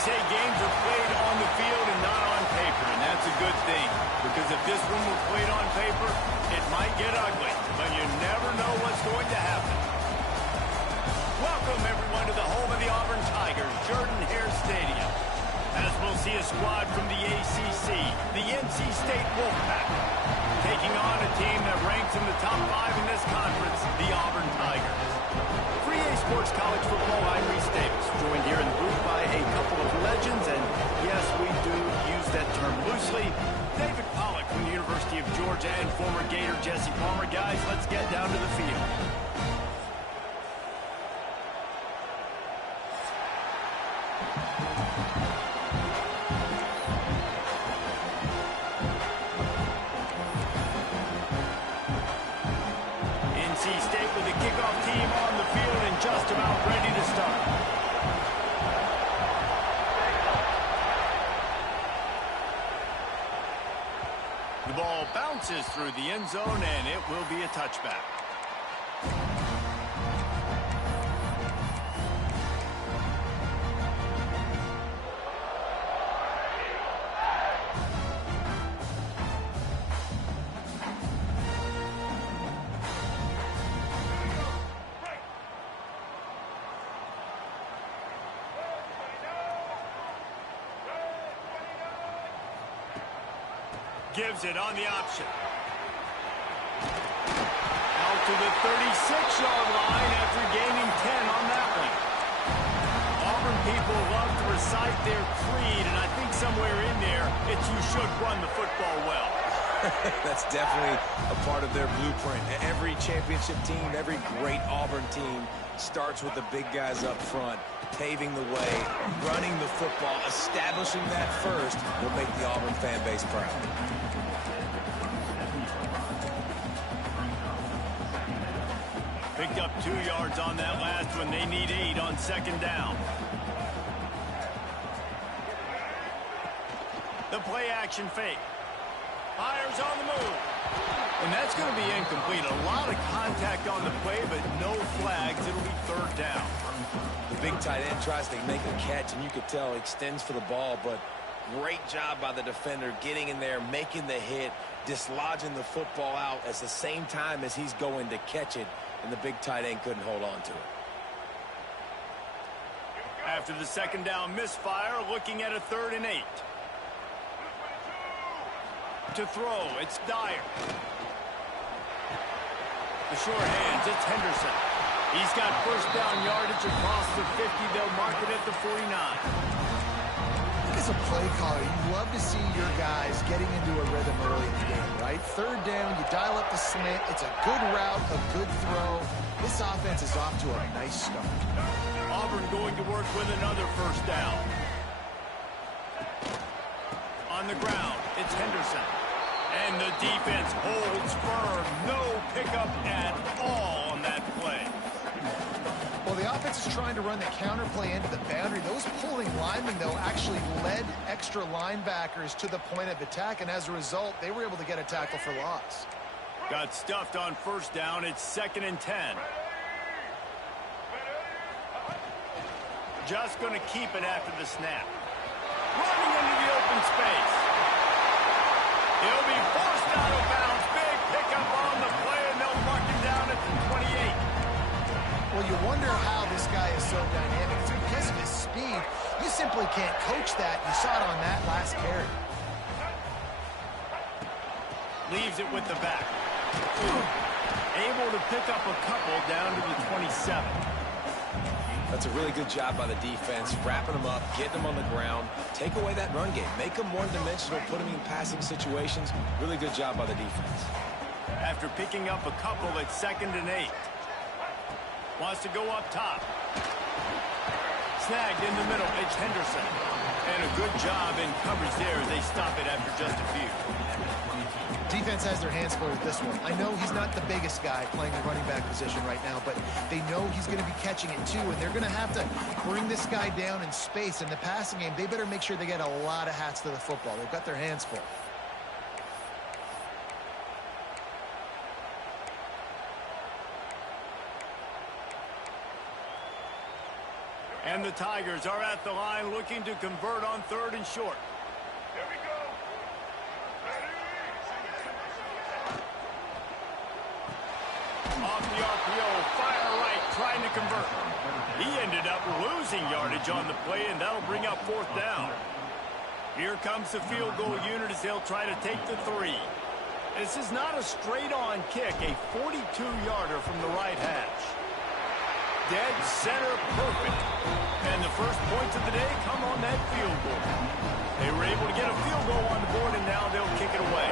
say games are played on the field and not on paper, and that's a good thing. Because if this one were played on paper, it might get ugly, but you never know what's going to happen. Welcome, everyone, to the home of the Auburn Tigers, Jordan-Hare Stadium. As we'll see a squad from the ACC, the NC State Wolfpack, taking on a team that ranks in the top 5 in this conference, the Auburn Tigers. For EA Sports College Football, I'm Reese Davis, joined here in the booth by a couple of legends, and yes, we do use that term loosely. David Pollack from the University of Georgia and former Gator Jesse Palmer. Guys, let's get down to the field. NC State with the kickoff team on the field and just about ready to start. The ball bounces through the end zone, and it will be a touchback. Gives it on the option. Out to the 36-yard line after gaining 10 on that one. Auburn people love to recite their creed, and I think somewhere in there, it's you should run the football well. That's definitely a part of their blueprint. Every championship team, every great Auburn team starts with the big guys up front, paving the way, running the football, establishing that first will make the Auburn fan base proud. Picked up 2 yards on that last one. They need 8 on second down. The play action fake. Fires on the move. And that's going to be incomplete. A lot of contact on the play, but no flags. It'll be third down. The big tight end tries to make a catch, and you could tell extends for the ball, but great job by the defender getting in there, making the hit, dislodging the football out at the same time as he's going to catch it, and the big tight end couldn't hold on to it. After the second down misfire, looking at a 3rd and 8. To throw, it's Dyer. The short hands, it's Henderson. He's got first down yardage across the 50. They'll mark it at the 49. As a play caller, you love to see your guys getting into a rhythm early in the game, right? 3rd down, you dial up the slant. It's a good route, a good throw. This offense is off to a nice start. Auburn going to work with another first down. On the ground, it's Henderson. And the defense holds firm. No pickup at all on that play. Well, the offense is trying to run the counter play into the boundary. Those pulling linemen, though, actually led extra linebackers to the point of attack, and as a result, they were able to get a tackle for loss. Got stuffed on first down. It's 2nd and 10. Just going to keep it after the snap. Running into the open space. He'll be forced out of bounds. Big pickup on the play, and they'll mark him down at the 28. Well, you wonder how this guy is so dynamic. It's because of his speed. You simply can't coach that. You saw it on that last carry. Leaves it with the back. Able to pick up a couple down to the 27. That's a really good job by the defense, wrapping them up, getting them on the ground, take away that run game, make them one-dimensional, put them in passing situations. Really good job by the defense. After picking up a couple at 2nd and 8. Wants to go up top. Snagged in the middle. It's Henderson. And a good job in coverage there as they stop it after just a few. Defense has their hands full with this one. I know he's not the biggest guy playing the running back position right now, but they know he's going to be catching it too, and they're going to have to bring this guy down in space. In the passing game, they better make sure they get a lot of hats to the football. They've got their hands full. And the Tigers are at the line looking to convert on 3rd and short. Here we go. Off the RPO, fire right, trying to convert. He ended up losing yardage on the play, and that'll bring up 4th down. Here comes the field goal unit as they'll try to take the 3. This is not a straight-on kick, a 42-yarder from the right hash. Dead center perfect. And the first points of the day come on that field goal. They were able to get a field goal on the board, and now they'll kick it away.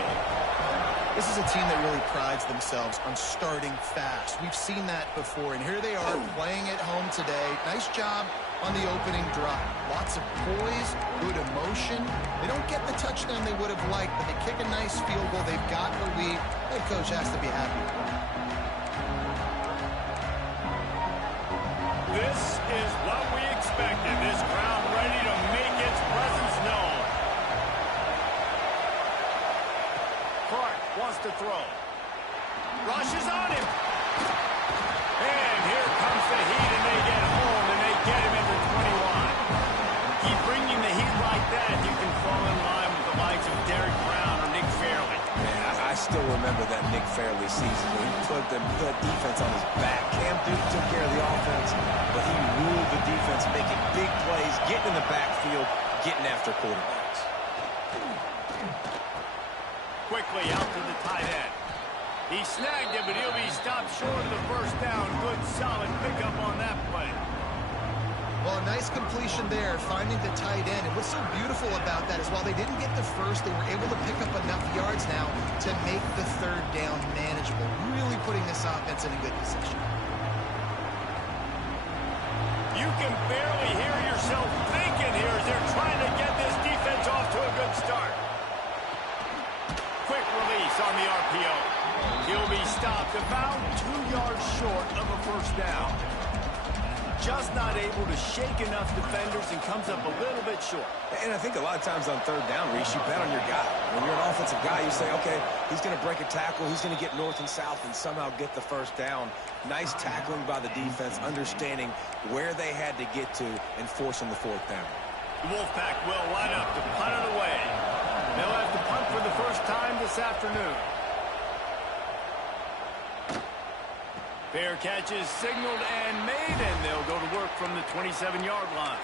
This is a team that really prides themselves on starting fast. We've seen that before, and here they are playing at home today. Nice job on the opening drive. Lots of poise, good emotion. They don't get the touchdown they would have liked, but they kick a nice field goal. They've got the lead. Head coach has to be happy. This is what we expected. This crowd ready to make its presence known. Clark wants to throw. Rushes on him. And here comes the heat, and they get home, and they get him into 21. Keep bringing the heat like that, you can fall in line with the likes of Derek Brown or Nick Fairley. Man, I still remember that Nick Fairley season when he put the defense on his back. Cam Newton took care of the offense, but he ruled the defense, making big plays, getting in the backfield, getting after quarterbacks. Quickly out to the tight end. He snagged it, but he'll be stopped short of the 1st down. Good, solid pickup on that play. Well, a nice completion there, finding the tight end. And what's so beautiful about that is while they didn't get the first, they were able to pick up enough yards now to make the 3rd down manageable. Really putting this offense in a good position. You can barely hear yourself thinking here as they're trying to get this defense off to a good start. Quick release on the RPO. He'll be stopped about 2 yards short of a 1st down. Just not able to shake enough defenders and comes up a little bit short. And I think a lot of times on 3rd down, Reese, you bet on your guy. When you're an offensive guy, you say, okay, he's going to break a tackle, he's going to get north and south and somehow get the 1st down. Nice tackling by the defense, understanding where they had to get to and forcing the 4th down. The Wolfpack will line up to punt it away. They'll have to punt for the first time this afternoon. Fair catch is signaled and made, and they'll go to work from the 27-yard line.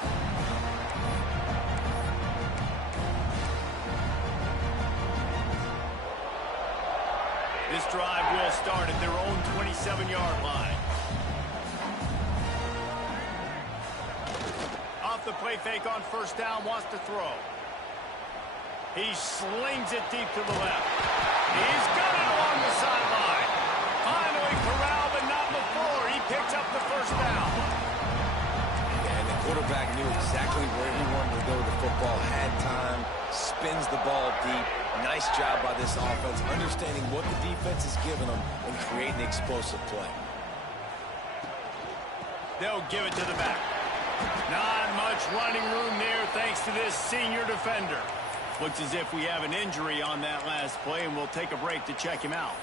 This drive will start at their own 27-yard line. Off the play fake on 1st down, wants to throw. He slings it deep to the left. He's got it along the sideline. Finally corralled, but not before. He picks up the 1st down. And the quarterback knew exactly where he wanted to go with the football, had time, spins the ball deep. Nice job by this offense, understanding what the defense is giving them and creating the explosive play. They'll give it to the back. Not much running room there thanks to this senior defender. Looks as if we have an injury on that last play, and we'll take a break to check him out.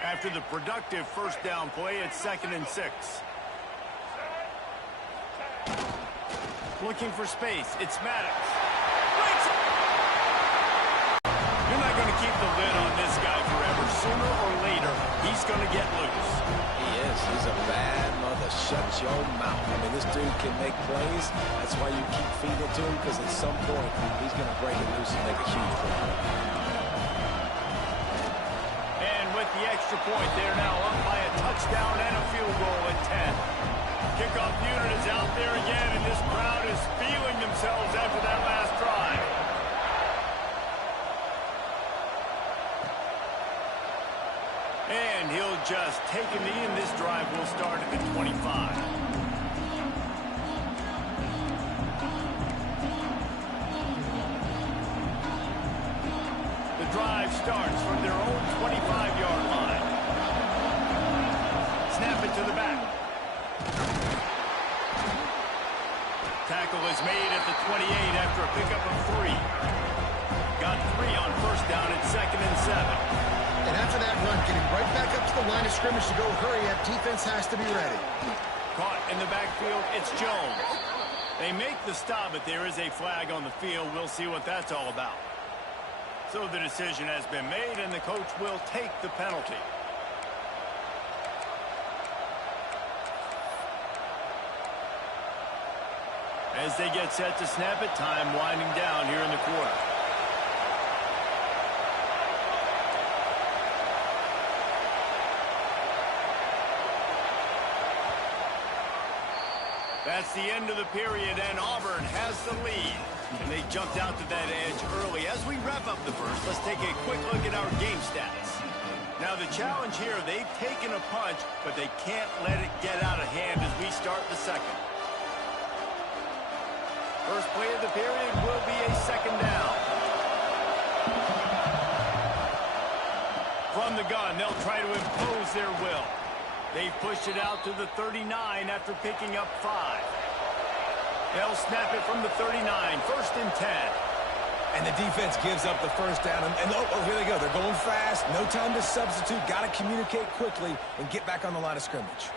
After the productive 1st down play, it's 2nd and 6. Looking for space. It's Maddox. You're not going to keep the lid on this guy forever. Sooner or later, he's going to get loose. He is. He's a bad mother. Shut your mouth. I mean, this dude can make plays. That's why you keep feeding it to him, because at some point, he's going to break it loose and make a huge play. And with the extra point, they're now up by a touchdown and a field goal at 10. Kickoff unit is out there again, and this crowd is feeling themselves after that last drive. And he'll just take a knee, and this drive will start at the 25. The drive starts from their own 25-yard line. Snap it to the back. Tackle is made at the 28 after a pickup of 3. Got 3 on 1st down at 2nd and 7. And after that run, getting right back up to the line of scrimmage to go hurry up, defense has to be ready. Caught in the backfield, it's Jones. They make the stop, but there is a flag on the field. We'll see what that's all about. So the decision has been made, and the coach will take the penalty. As they get set to snap it, time winding down here in the quarter. That's the end of the period, and Auburn has the lead. And they jumped out to that edge early. As we wrap up the first, let's take a quick look at our game stats. Now, the challenge here, they've taken a punch, but they can't let it get out of hand as we start the second. First play of the period will be a second down. From the gun, they'll try to impose their will. They've pushed it out to the 39 after picking up 5. They'll snap it from the 39, first and 10. And the defense gives up the first down. And oh, here they go. They're going fast. No time to substitute. Got to communicate quickly and get back on the line of scrimmage.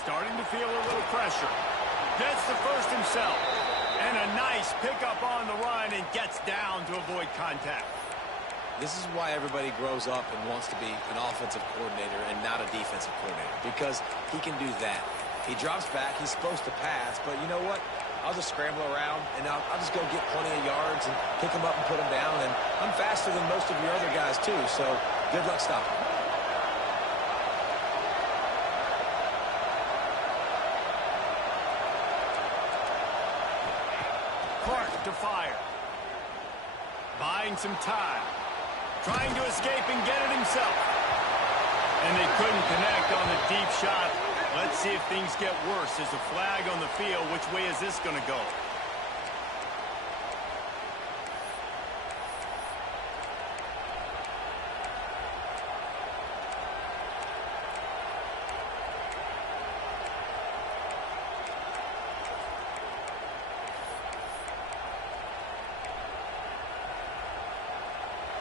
Starting to feel a little pressure. Gets the first himself. And a nice pickup on the run and gets down to avoid contact. This is why everybody grows up and wants to be an offensive coordinator and not a defensive coordinator, because he can do that. He drops back. He's supposed to pass, but you know what? I'll just scramble around, and I'll just go get plenty of yards and pick them up and put them down. And I'm faster than most of your other guys, too, so good luck stopping. Clark to fire. Buying some time. Trying to escape and get it himself. And they couldn't connect on the deep shot. Let's see if things get worse. There's a flag on the field. Which way is this going to go?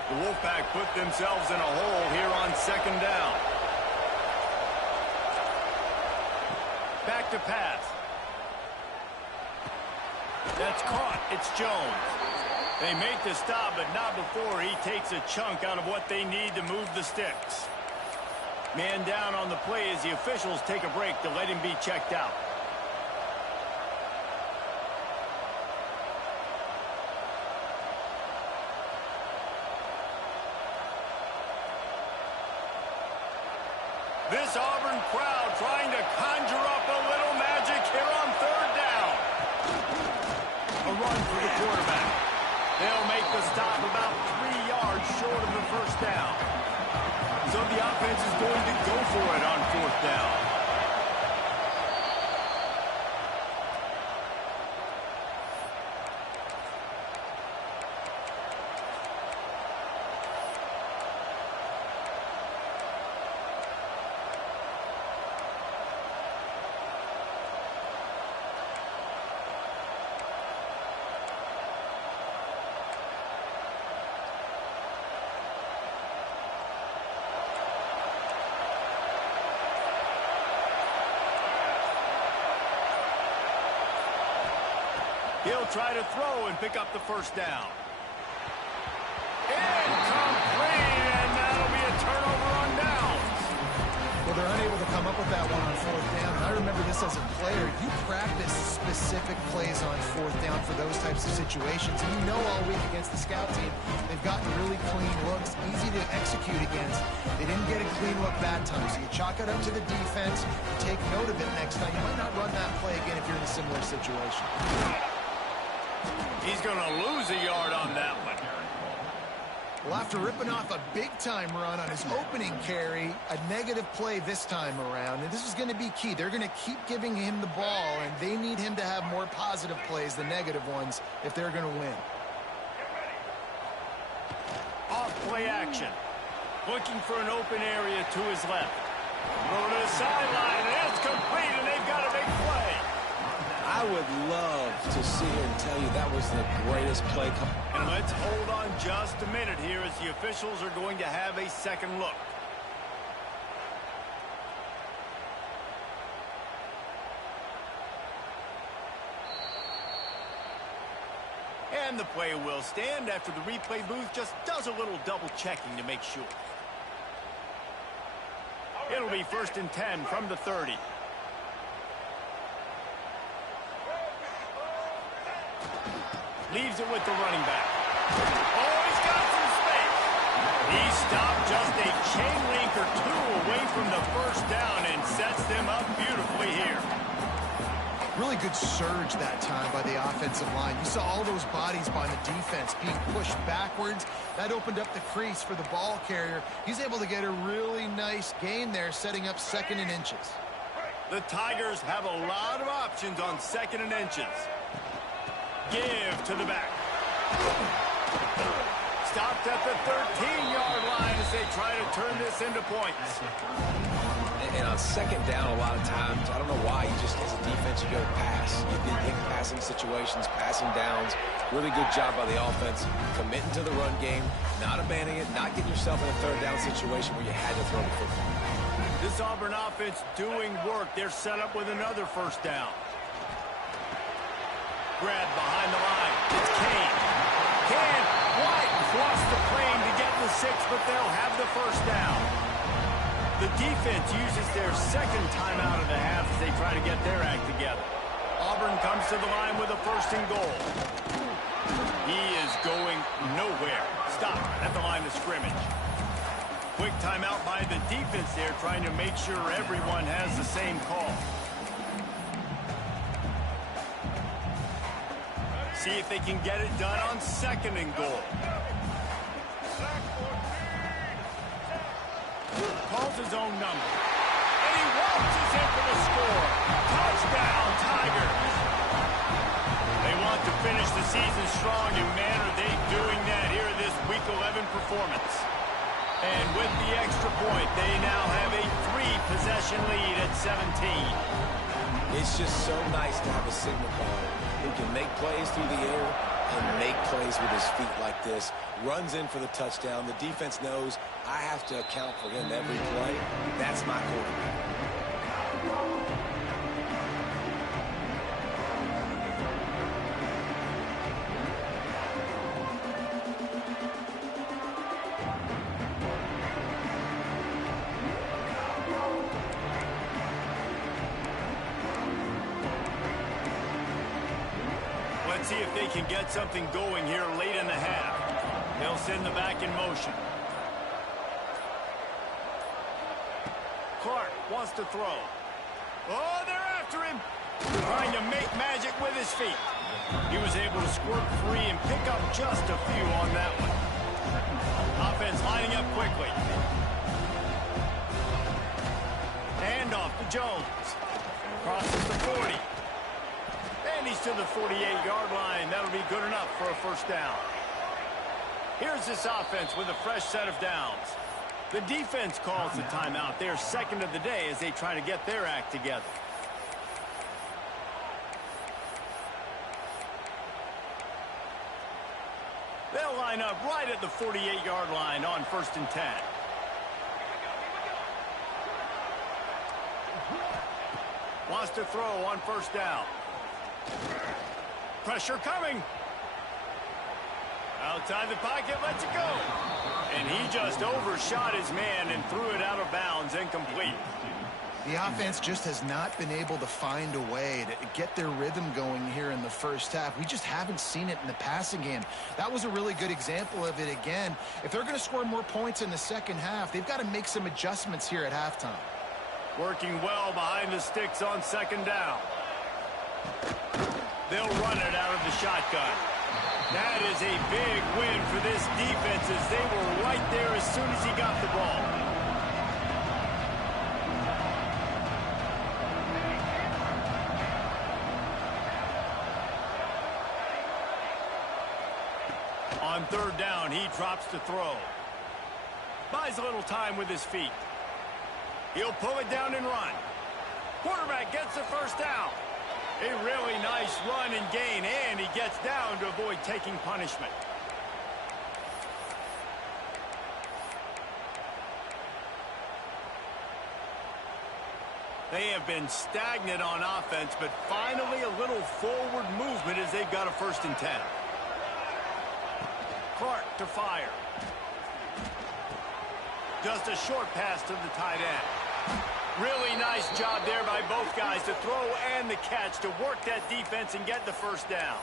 The Wolfpack put themselves in a hole here on second down. Back to pass. That's caught. It's Jones. They make the stop, but not before he takes a chunk out of what they need to move the sticks. Man down on the play as the officials take a break to let him be checked out. This Auburn crowd trying to conjure up a little magic here on third down. A run for the quarterback. They'll make the stop about 3 yards short of the first down. So the offense is going to go for it on fourth down. He'll try to throw and pick up the first down. Incomplete, and that'll be a turnover on downs. Well, they're unable to come up with that one on fourth down. And I remember this as a player. You practice specific plays on fourth down for those types of situations. And you know all week against the scout team, they've gotten really clean looks, easy to execute against. They didn't get a clean look that time. So you chalk it up to the defense. Take note of it next time. You might not run that play again if you're in a similar situation. He's going to lose a yard on that one. Well, after ripping off a big-time run on his opening carry, a negative play this time around, and this is going to be key. They're going to keep giving him the ball, and they need him to have more positive plays than negative ones if they're going to win. Off play action. Looking for an open area to his left. Throw to the sideline, and it's complete, and they've got a big play. I would love to sit here and tell you that was the greatest play. And let's hold on just a minute here as the officials are going to have a second look. And the play will stand after the replay booth just does a little double checking to make sure. It'll be 1st and 10 from the 30. Leaves it with the running back. Oh, he's got some space. He stopped just a chain link or two away from the first down and sets them up beautifully here. Really good surge that time by the offensive line. You saw all those bodies by the defense being pushed backwards. That opened up the crease for the ball carrier. He's able to get a really nice gain there, setting up 2nd and inches. The Tigers have a lot of options on 2nd and inches. Give to the back. Stopped at the 13-yard line as they try to turn this into points. And on 2nd down, a lot of times, I don't know why, you just, as a defense, you go pass. You think passing situations, passing downs. Really good job by the offense, committing to the run game, not abandoning it, not getting yourself in a 3rd down situation where you had to throw the football. This Auburn offense doing work. They're set up with another 1st down. Grab behind the line. It's Kane. White lost the claim to get the 6, but they'll have the 1st down. The defense uses their 2nd timeout of the half as they try to get their act together. Auburn comes to the line with a 1st and goal. He is going nowhere. Stop at the line of scrimmage. Quick timeout by the defense there, trying to make sure everyone has the same call. See if they can get it done on 2nd and goal. Calls his own number. And he waltzes in for the score. Touchdown, Tigers. They want to finish the season strong, and man, are they doing that here in this Week 11 performance. And with the extra point, they now have a 3-possession lead at 17. It's just so nice to have a signal caller who can make plays through the air and make plays with his feet like this. Runs in for the touchdown. The defense knows I have to account for him every play. That's my quarterback. Let's see if they can get something going here late in the half. They'll send the back in motion. Clark wants to throw. Oh, they're after him. Trying to make magic with his feet. He was able to squirt free and pick up just a few on that one. Offense lining up quickly. Handoff to Jones. Crosses the 40. And he's to the 48-yard line. That'll be good enough for a 1st down. Here's this offense with a fresh set of downs. The defense calls the timeout. They're 2nd of the day as they try to get their act together. They'll line up right at the 48-yard line on 1st and 10. Wants to throw on 1st down. Pressure coming. Outside the pocket, lets it go. And he just overshot his man and threw it out of bounds, incomplete. The offense just has not been able to find a way to get their rhythm going here in the 1st half. We just haven't seen it in the passing game. That was a really good example of it again. If they're going to score more points in the 2nd half, they've got to make some adjustments here at halftime. Working well behind the sticks on 2nd down. They'll run it out of the shotgun. That is a big win for this defense as they were right there as soon as he got the ball. On 3rd down, he drops to throw. Buys a little time with his feet. He'll pull it down and run. Quarterback gets the 1st down. A really nice run and gain, and he gets down to avoid taking punishment. They have been stagnant on offense, but finally a little forward movement as they've got a 1st and 10. Clark to fire. Just a short pass to the tight end. Really nice job there by both guys to throw and the catch to work that defense and get the 1st down.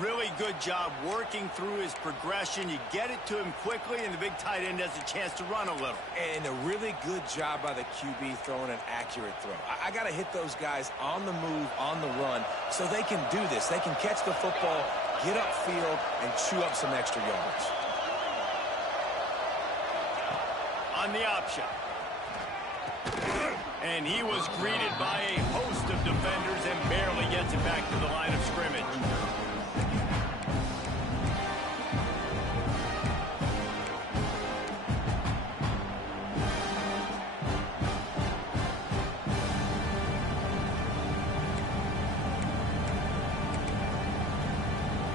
Really good job working through his progression. You get it to him quickly, and the big tight end has a chance to run a little. And a really good job by the QB throwing an accurate throw. I got to hit those guys on the move, on the run, so they can do this. They can catch the football, get upfield, and chew up some extra yards. On the option. And he was greeted by a host of defenders and barely gets it back to the line of scrimmage.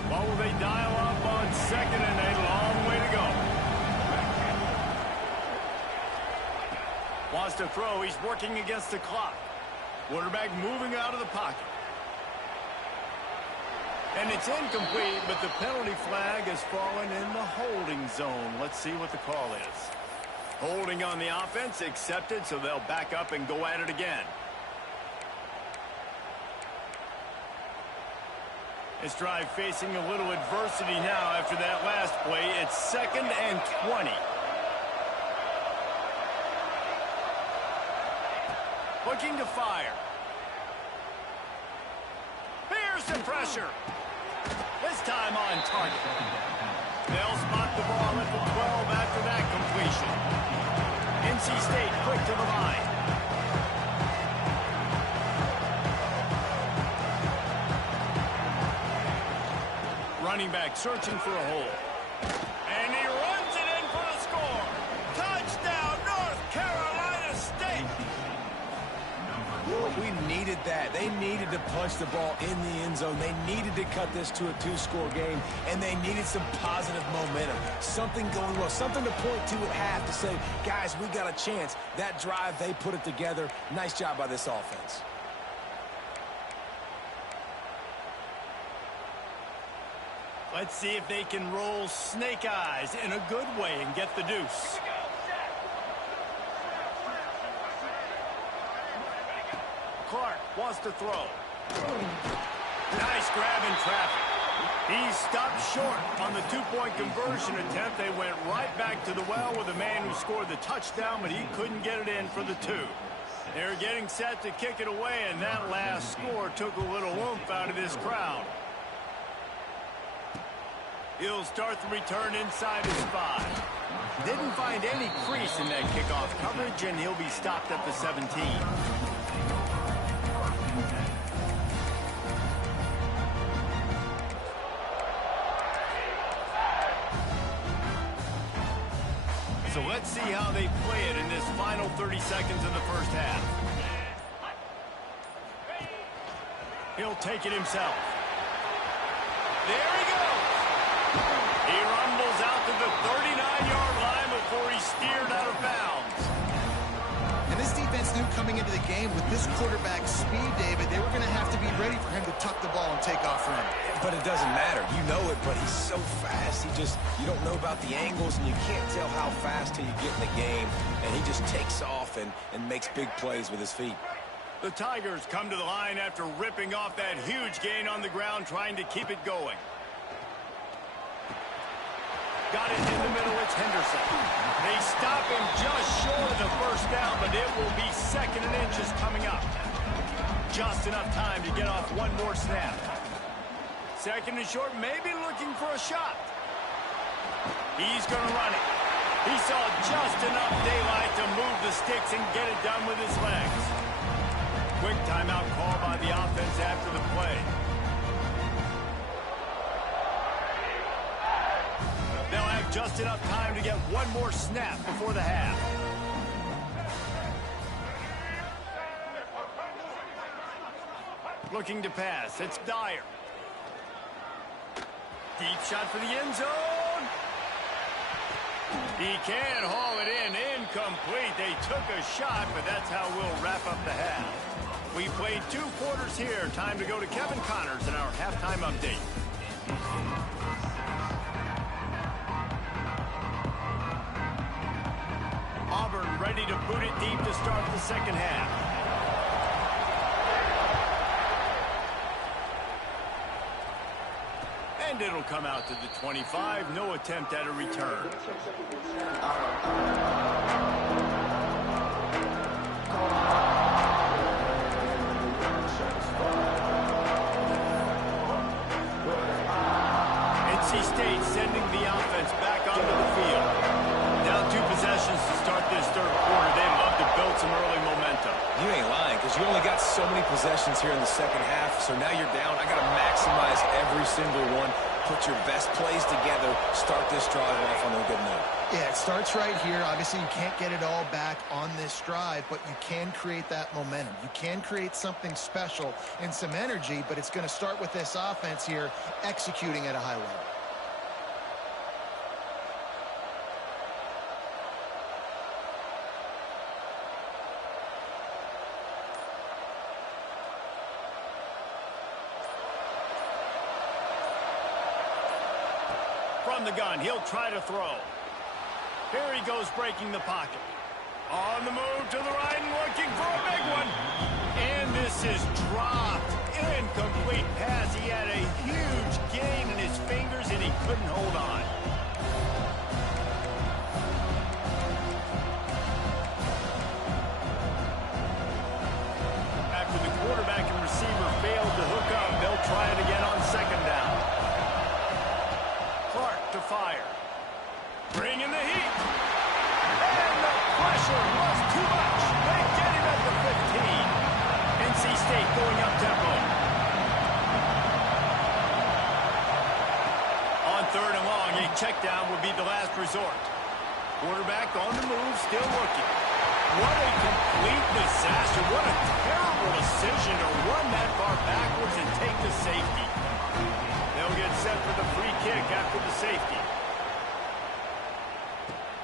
What will they dial up on 2nd and a long way to go? Wants to throw. He's working against the clock. Quarterback moving out of the pocket. And it's incomplete, but the penalty flag has fallen in the holding zone. Let's see what the call is. Holding on the offense, accepted, so they'll back up and go at it again. This drive facing a little adversity now after that last play. It's 2nd and 20. Looking to fire. Here's some pressure. This time on target. They'll spot the ball at the 12 after that completion. NC State quick to the line. Running back searching for a hole. And he runs it in for the score. Touchdown, North Carolina State. We needed that. They needed to punch the ball in the end zone. They needed to cut this to a 2-score game, and they needed some positive momentum. Something going well, something to point to at half to say, guys, we got a chance. That drive, they put it together. Nice job by this offense. Let's see if they can roll snake eyes in a good way and get the deuce. Clark wants to throw. Nice grab in traffic. He stopped short on the 2-point conversion attempt. They went right back to the well with the man who scored the touchdown, but he couldn't get it in for the 2. They're getting set to kick it away, and that last score took a little oomph out of this crowd. He'll start the return inside his 5. Didn't find any crease in that kickoff coverage, and he'll be stopped at the 17. So let's see how they play it in this final 30 seconds of the first half. He'll take it himself. There he goes. He rumbles out to the 39-yard line before he's steered out of bounds. And this defense knew coming into the game with this quarterback's speed, David, they were going to have to be ready for him to tuck the ball and take off running. But it doesn't matter. You know it, but he's so fast. You don't know about the angles, and you can't tell how fast till you get in the game. And he just takes off and makes big plays with his feet. The Tigers come to the line after ripping off that huge gain on the ground, trying to keep it going. Got it in the middle, it's Henderson. They stop him just short of the first down, but it will be 2nd and inches coming up. Just enough time to get off one more snap. 2nd and short, maybe looking for a shot. He's going to run it. He saw just enough daylight to move the sticks and get it done with his legs. Quick timeout call by the offense after the play. They'll have just enough time to get one more snap before the half. Looking to pass. It's Dyer. Deep shot for the end zone. He can haul it in. Incomplete. They took a shot, but that's how we'll wrap up the half. We played 2 quarters here. Time to go to Kevin Connors in our halftime update. Auburn ready to boot it deep to start the second half. And it'll come out to the 25. No attempt at a return. NC State sending the offense back onto the field. Down 2 possessions to start this third quarter. They'd love to build some early momentum. You ain't lying, because you only got so many possessions here in the second half, so now you're down. I got to maximize every single one. Put your best plays together. Start this drive off on a good note. Yeah, it starts right here. Obviously, you can't get it all back on this drive, but you can create that momentum. You can create something special and some energy, but it's going to start with this offense here executing at a high level. From the gun, he'll try to throw. Here he goes, breaking the pocket. On the move to the right and looking for a big one. And this is dropped. Incomplete pass. He had a huge gain in his fingers and he couldn't hold on. After the quarterback and receiver failed to hook up, they'll try it again on second down. To fire. Bring in the heat. And the pressure was too much. They get him at the 15. NC State going up tempo. On third and long, a check down would be the last resort. Quarterback on the move, still looking. What a complete disaster. What a terrible decision to run that far backwards and take the safety. They'll get set for the free kick after the safety.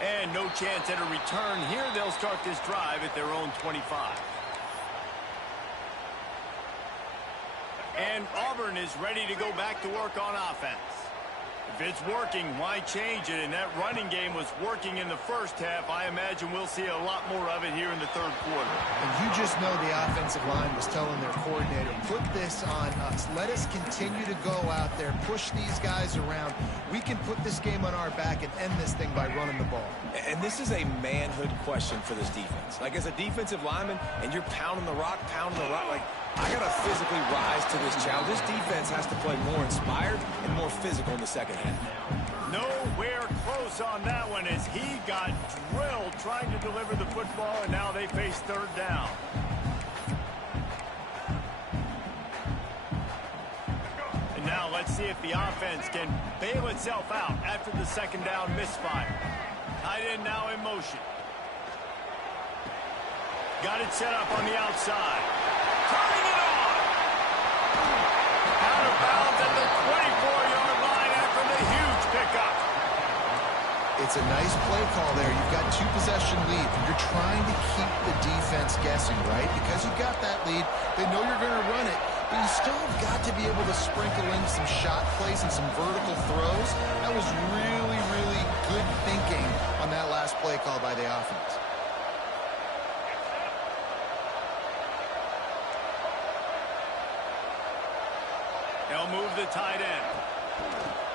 And no chance at a return here. They'll start this drive at their own 25. And Auburn is ready to go back to work on offense. If it's working, why change it? And that running game was working in the first half. I imagine we'll see a lot more of it here in the third quarter. And you just know the offensive line was telling their coordinator, put this on us. Let us continue to go out there, push these guys around. We can put this game on our back and end this thing by running the ball. And this is a manhood question for this defense. Like, as a defensive lineman, and you're pounding the rock, like, I got to physically rise to this challenge. This defense has to play more inspired and more physical in the second half. Nowhere close on that one as he got drilled trying to deliver the football, and now they face third down. And now let's see if the offense can bail itself out after the second down misfire. Tight end now in motion. Got it set up on the outside. Turning it on. Out of bounds at the 24-yard line after the huge pickup. It's a nice play call there. You've got 2-possession lead. You're trying to keep the defense guessing, right? Because you've got that lead, they know you're going to run it, but you still have got to be able to sprinkle in some shot plays and some vertical throws. That was really, really good thinking on that last play call by the offense. They'll move the tight end.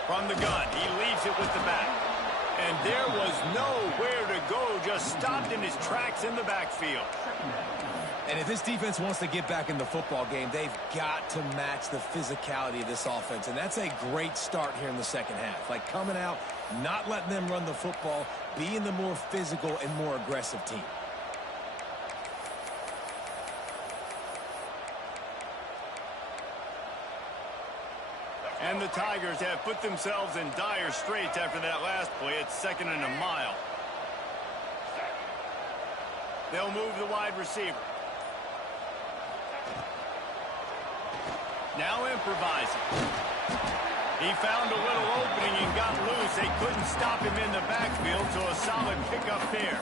From the gun, he leaves it with the back. And there was nowhere to go, just stopped in his tracks in the backfield. And if this defense wants to get back in the football game, they've got to match the physicality of this offense. And that's a great start here in the second half. Like, coming out, not letting them run the football, being the more physical and more aggressive team. And the Tigers have put themselves in dire straits after that last play. It's 2nd and a mile. They'll move the wide receiver. Now improvising. He found a little opening and got loose. They couldn't stop him in the backfield, so a solid pickup there.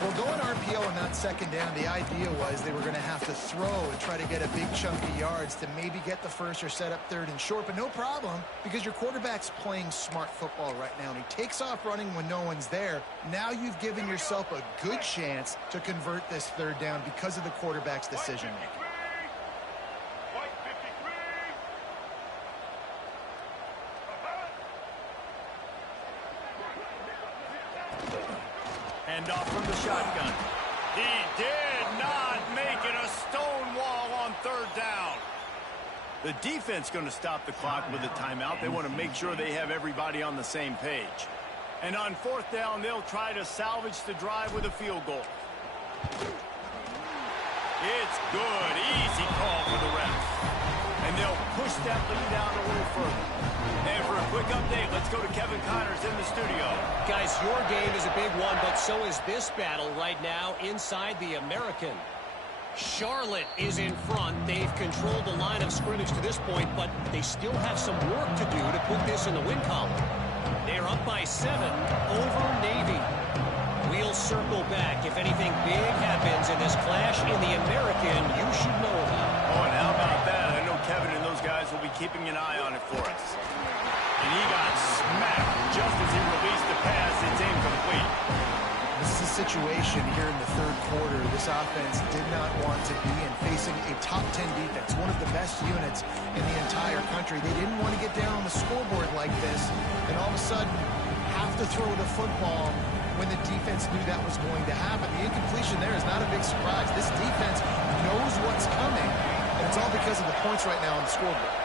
Well, going RPO on that second down, the idea was they were going to have to throw and try to get a big chunk of yards to maybe get the first or set up third and short, but no problem because your quarterback's playing smart football right now, and he takes off running when no one's there. Now you've given yourself a good chance to convert this third down because of the quarterback's decision-making. Hand off from the shotgun. He did not make it a stone wall on third down. The defense going to stop the clock with a timeout. They want to make sure they have everybody on the same page. And on fourth down, they'll try to salvage the drive with a field goal. It's good. Easy call for the refs. And they'll push that lead out a little further. And for a quick update, let's go to Kevin Connors in the studio. Guys, your game is a big one, but so is this battle right now inside the American. Charlotte is in front. They've controlled the line of scrimmage to this point, but they still have some work to do to put this in the win column. They're up by 7 over Navy. We'll circle back. If anything big happens in this clash in the American, you should know about it. Oh, and how about that? I know Kevin and those guys will be keeping an eye on it for us. And he got smacked just as he released the pass. It's incomplete. This is a situation here in the third quarter this offense did not want to be in, facing a top 10 defense, one of the best units in the entire country. They didn't want to get down on the scoreboard like this and all of a sudden have to throw the football when the defense knew that was going to happen. The incompletion there is not a big surprise. This defense knows what's coming, and it's all because of the points right now on the scoreboard.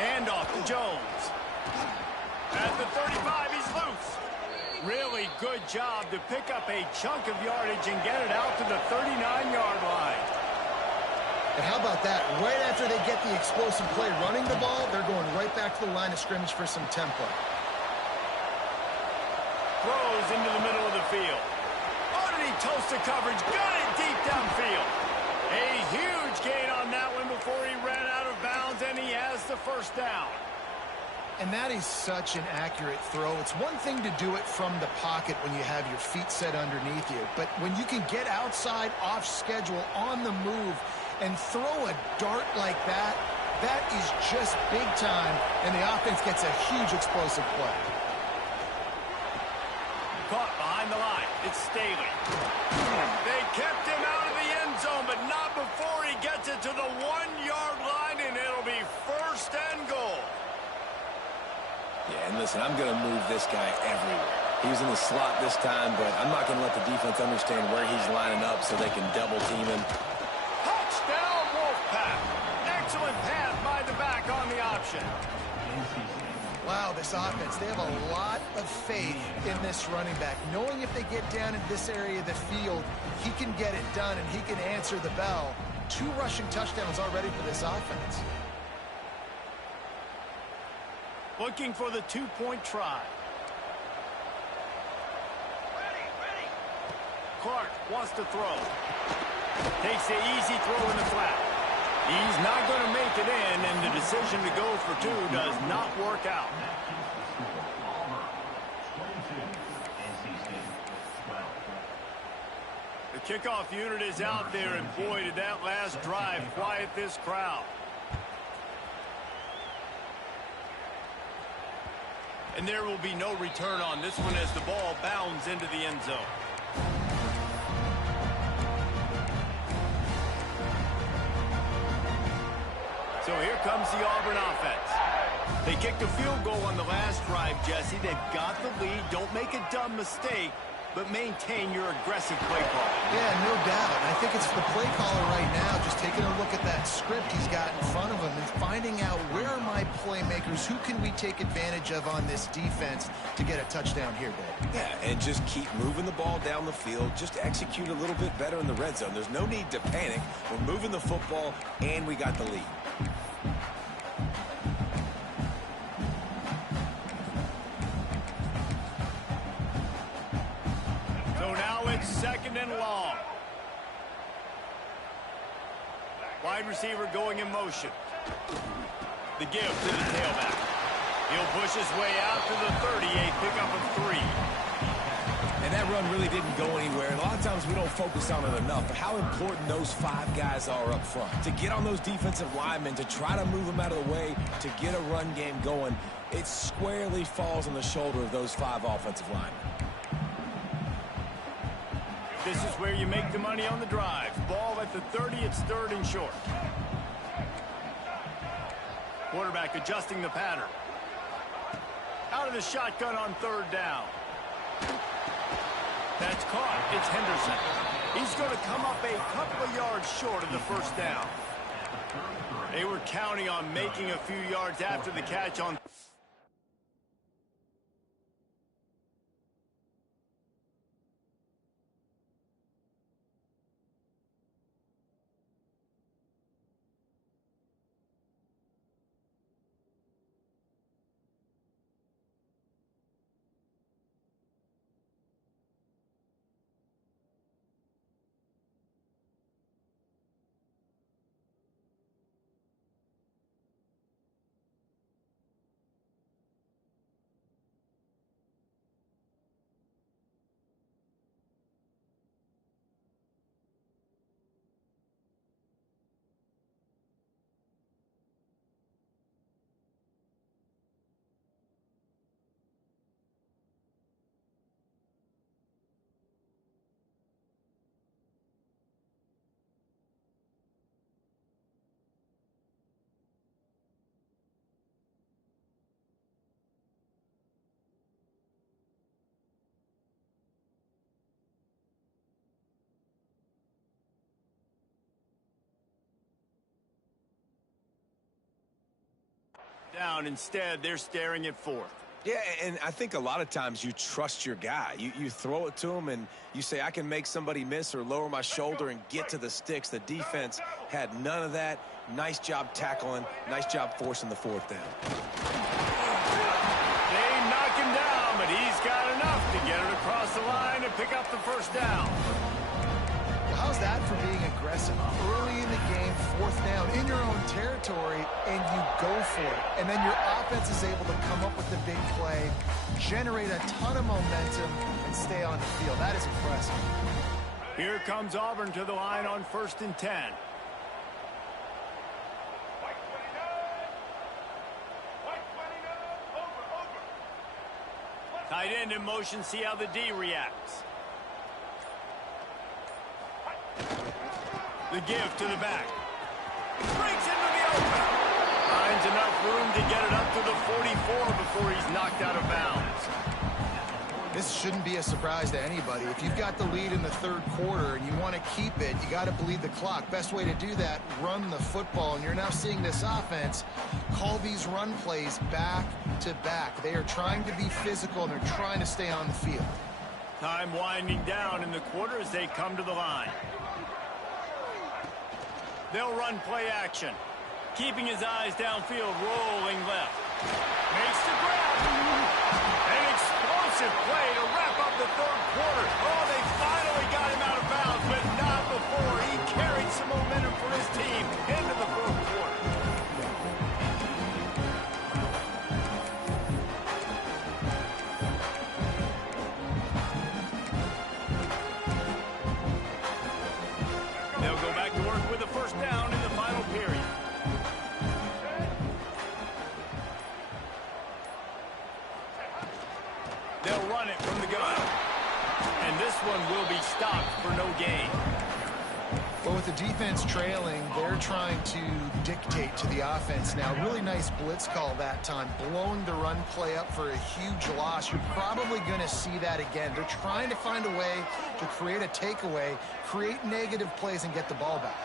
And off to Jones. At the 35, he's loose. Really good job to pick up a chunk of yardage and get it out to the 39-yard line. And how about that? Right after they get the explosive play running the ball, they're going right back to the line of scrimmage for some tempo. Throws into the middle of the field. Underneath toasted coverage. Got it deep downfield. A huge gain on that one before he ran out of bounds, and he has the first down. And that is such an accurate throw. It's one thing to do it from the pocket when you have your feet set underneath you, but when you can get outside, off schedule, on the move, and throw a dart like that, that is just big time, and the offense gets a huge explosive play. Caught behind the line. It's Staley. They kept him out of the end zone, but not before he gets it to the 1-yard line, and it'll be first and goal. Yeah, and listen, I'm going to move this guy everywhere. He was in the slot this time, but I'm not going to let the defense understand where he's lining up so they can double team him. Touchdown, Wolfpack. Excellent pass by the back on the option. Wow, this offense, they have a lot of faith in this running back, knowing if they get down in this area of the field, he can get it done and he can answer the bell. 2 rushing touchdowns already for this offense. Looking for the 2-point try. Clark wants to throw. Takes the easy throw in the flat. He's not going to make it in, and the decision to go for 2 does not work out. The kickoff unit is out there, and boy, did that last drive quiet this crowd. And there will be no return on this one as the ball bounds into the end zone. So here comes the Auburn offense. They kicked a field goal on the last drive, Jesse. They've got the lead. Don't make a dumb mistake, but maintain your aggressive play call. Yeah, no doubt. And I think it's the play caller right now just taking a look at that script he's got in front of him and finding out where are my playmakers, who can we take advantage of on this defense to get a touchdown here, Dave. Yeah, and just keep moving the ball down the field. Just execute a little bit better in the red zone. There's no need to panic. We're moving the football, and we got the lead. Wide receiver going in motion. The give to the tailback. He'll push his way out to the 38, pick up a 3. And that run really didn't go anywhere. And a lot of times we don't focus on it enough, but how important those 5 guys are up front. To get on those defensive linemen, to try to move them out of the way, to get a run game going, it squarely falls on the shoulder of those 5 offensive linemen. This is where you make the money on the drive. Ball at the 30, it's 3rd and short. Quarterback adjusting the pattern. Out of the shotgun on 3rd down. That's caught. It's Henderson. He's going to come up a couple of yards short of the 1st down. They were counting on making a few yards after the catch on. Down. Instead, they're staring at 4th. Yeah, and I think a lot of times you trust your guy. You throw it to him and you say, I can make somebody miss or lower my shoulder and get to the sticks. The defense had none of that. Nice job tackling. Nice job forcing the 4th down. They knock him down, but he's got enough to get it across the line and pick up the 1st down. Well, how's that for being aggressive? Early in the game, 4th down, in your own territory, and you go for it. And then your offense is able to come up with the big play, generate a ton of momentum, and stay on the field. That is impressive. Here comes Auburn to the line on 1st and 10. Tight end in motion, see how the D reacts. The give to the back. Breaks into the open. Finds enough room to get it up to the 44 before he's knocked out of bounds. This shouldn't be a surprise to anybody. If you've got the lead in the 3rd quarter and you want to keep it, you got to bleed the clock. Best way to do that, run the football. And you're now seeing this offense call these run plays back to back. They are trying to be physical and they're trying to stay on the field. Time winding down in the quarter as they come to the line. They'll run play action. Keeping his eyes downfield, rolling left. Makes the grab. An explosive play to wrap up the 3rd quarter. Oh, they finally got him out of bounds, but not before. He carried some momentum for his team into the 4th quarter. They'll go back to work with a 1st down in the final period. They'll run it from the gun. And this one will be stopped for no gain. Well, with the defense trailing, they're trying to dictate to the offense now. Really nice blitz call that time, blowing the run play up for a huge loss. You're probably going to see that again. They're trying to find a way to create a takeaway, create negative plays, and get the ball back.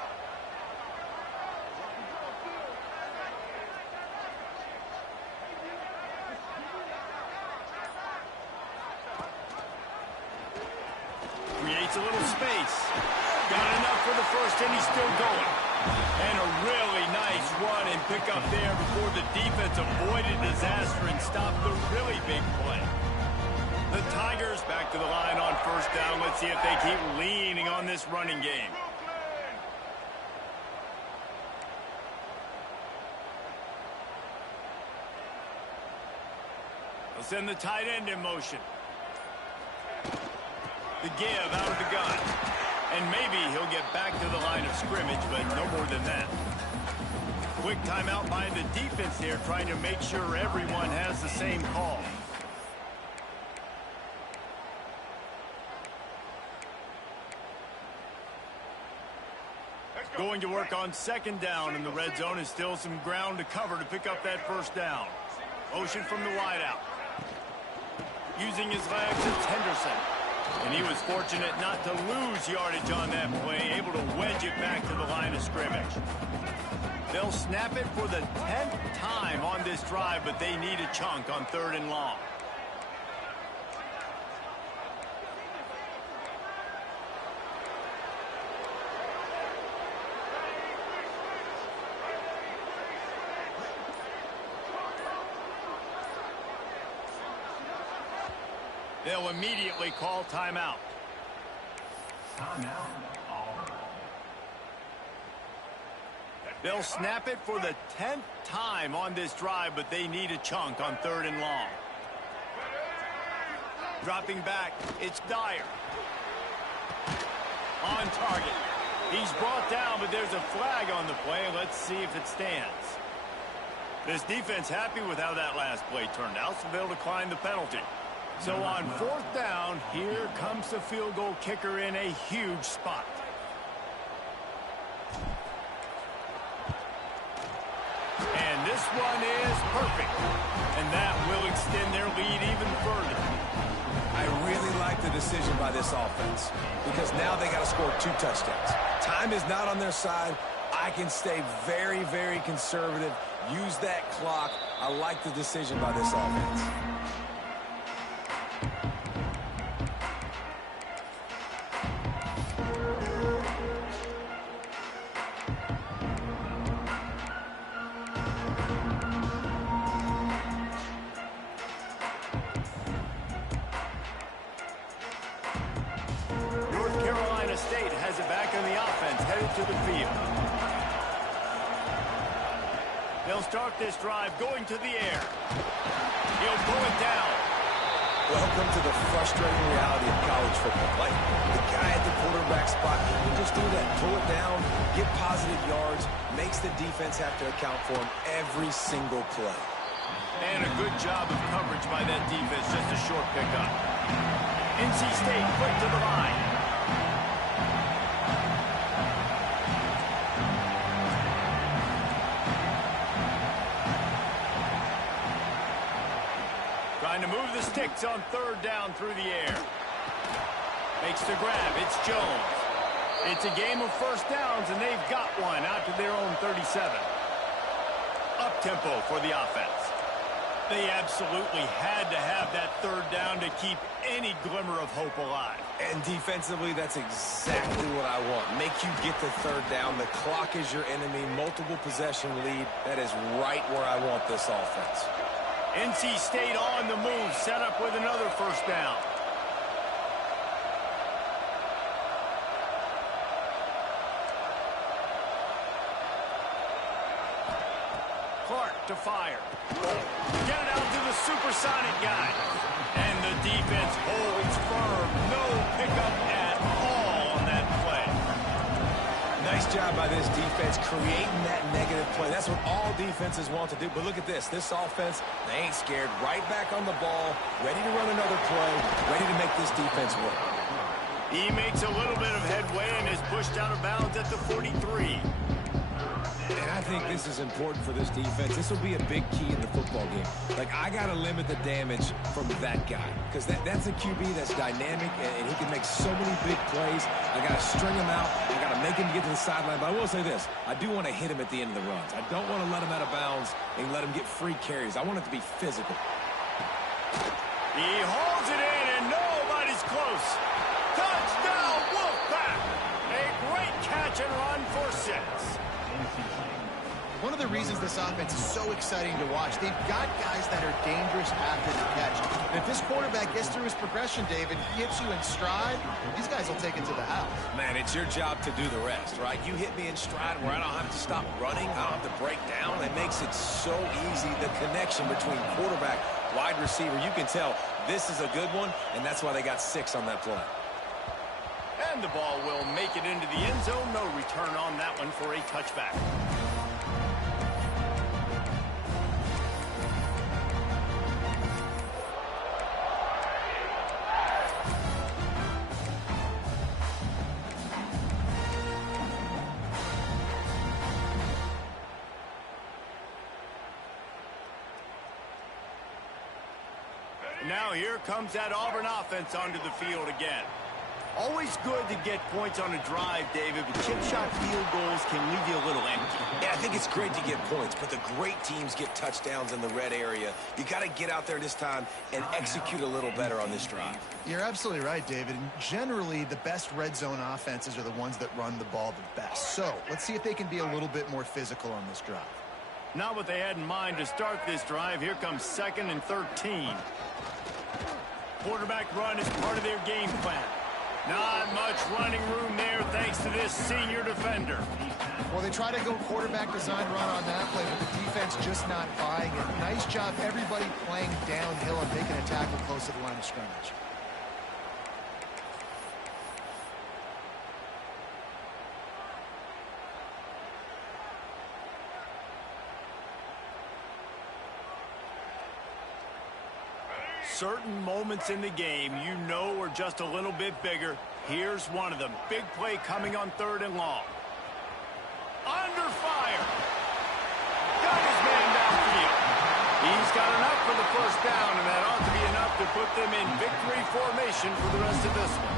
Creates a little space. Got enough for the 1st, and he's still going. And a really nice run and pick up there before the defense avoided disaster and stopped the really big play. The Tigers back to the line on 1st down. Let's see if they keep leaning on this running game. They'll send the tight end in motion. The give out of the gun. And maybe he'll get back to the line of scrimmage, but no more than that. Quick timeout by the defense there, trying to make sure everyone has the same call. Going to work on second down, and the red zone is still some ground to cover to pick up that first down. Motion from the wideout. Using his legs, it's Henderson. And he was fortunate not to lose yardage on that play, able to wedge it back to the line of scrimmage. They'll snap it for the 10th time on this drive, but they need a chunk on 3rd and long. They'll immediately call timeout. Timeout, Auburn. They'll snap it for the 10th time on this drive, but they need a chunk on 3rd and long. Dropping back, it's Dyer. On target. He's brought down, but there's a flag on the play. Let's see if it stands. This defense happy with how that last play turned out, so they'll decline the penalty. So on 4th down, here comes the field goal kicker in a huge spot. And this one is perfect. And that will extend their lead even further. I really like the decision by this offense because now they got to score 2 touchdowns. Time is not on their side. I can stay very, very conservative. Use that clock. I like the decision by this offense. State has it back on the offense, headed to the field. They'll start this drive going to the air. He'll pull it down. Welcome to the frustrating reality of college football. Like, the guy at the quarterback spot, he can just do that. Pull it down, get positive yards, makes the defense have to account for him every single play. And a good job of coverage by that defense, just a short pickup. NC State quick to the line. Trying to move the sticks on 3rd down through the air. Makes the grab. It's Jones. It's a game of first downs, and they've got one out to their own 37. Up-tempo for the offense. They absolutely had to have that 3rd down to keep any glimmer of hope alive. And defensively, that's exactly what I want. Make you get the 3rd down. The clock is your enemy. Multiple possession lead. That is right where I want this offense. NC State on the move, set up with another first down. Clark to fire. Get it out to the supersonic guy. And the defense holds firm. No pickup at all on that play. Nice job by this defense creating that negative play. That's what all defenses want to do. But look at this. This offense, they ain't scared. Right back on the ball, ready to run another play, ready to make this defense work. He makes a little bit of headway and is pushed out of bounds at the 43. And I think this is important for this defense. This will be a big key in the football game. Like, I got to limit the damage from that guy because that's a QB that's dynamic, and he can make so many big plays. I got to string him out. I got to make him get to the sideline. But I will say this. I do want to hit him at the end of the runs. I don't want to let him out of bounds and let him get free carries. I want it to be physical. He holds it in, and nobody's close. Touchdown, Wolfpack! A great catch and run for 6. One of the reasons this offense is so exciting to watch, they've got guys that are dangerous after the catch. And if this quarterback gets through his progression, David, he hits you in stride, these guys will take it to the house. Man, it's your job to do the rest, right? You hit me in stride where I don't have to stop running. I don't have to break down. It makes it so easy, the connection between quarterback, wide receiver. You can tell this is a good one, and that's why they got 6 on that play. And the ball will make it into the end zone. No return on that one for a touchback. Now here comes that Auburn offense onto the field again. Always good to get points on a drive, David, but chip shot field goals can leave you a little empty. Yeah, I think it's great to get points, but the great teams get touchdowns in the red area. You got to get out there this time and execute a little better on this drive. You're absolutely right, David. And generally, the best red zone offenses are the ones that run the ball the best. So let's see if they can be a little bit more physical on this drive. Not what they had in mind to start this drive. Here comes 2nd and 13. Quarterback run is part of their game plan. Not much running room there thanks to this senior defender. Well, they try to go quarterback design run on that play, but the defense just not buying it. Nice job, everybody playing downhill and making a tackle close to the line of scrimmage. Certain moments in the game you know are just a little bit bigger. Here's one of them. Big play coming on 3rd and long. Under fire. Got his man downfield. He's got enough for the first down, and that ought to be enough to put them in victory formation for the rest of this one.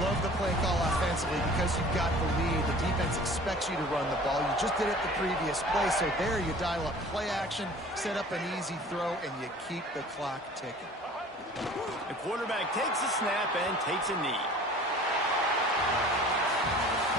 Love the play call offensively because you've got the lead. The defense expects you to run the ball. You just did it the previous play, so there you dial up play action, set up an easy throw, and you keep the clock ticking. The quarterback takes a snap and takes a knee.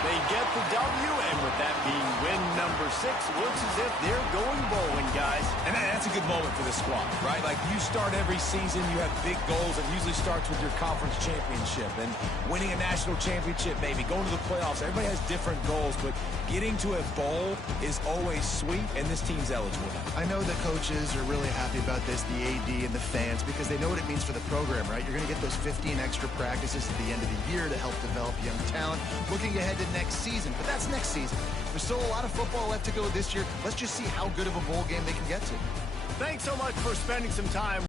They get the W, and with that being win number 6, looks as if they're going bowling, guys. And that's a good moment for the squad, right? Like, you start every season, you have big goals. It usually starts with your conference championship and winning a national championship, maybe going to the playoffs. Everybody has different goals, but getting to a bowl is always sweet, and this team's eligible now. I know the coaches are really happy about this, the AD and the fans, because they know what it means for the program, right? You're going to get those 15 extra practices at the end of the year to help develop young talent. Looking ahead to next season, but that's next season. There's still a lot of football left to go this year. Let's just see how good of a bowl game they can get to. Thanks so much for spending some time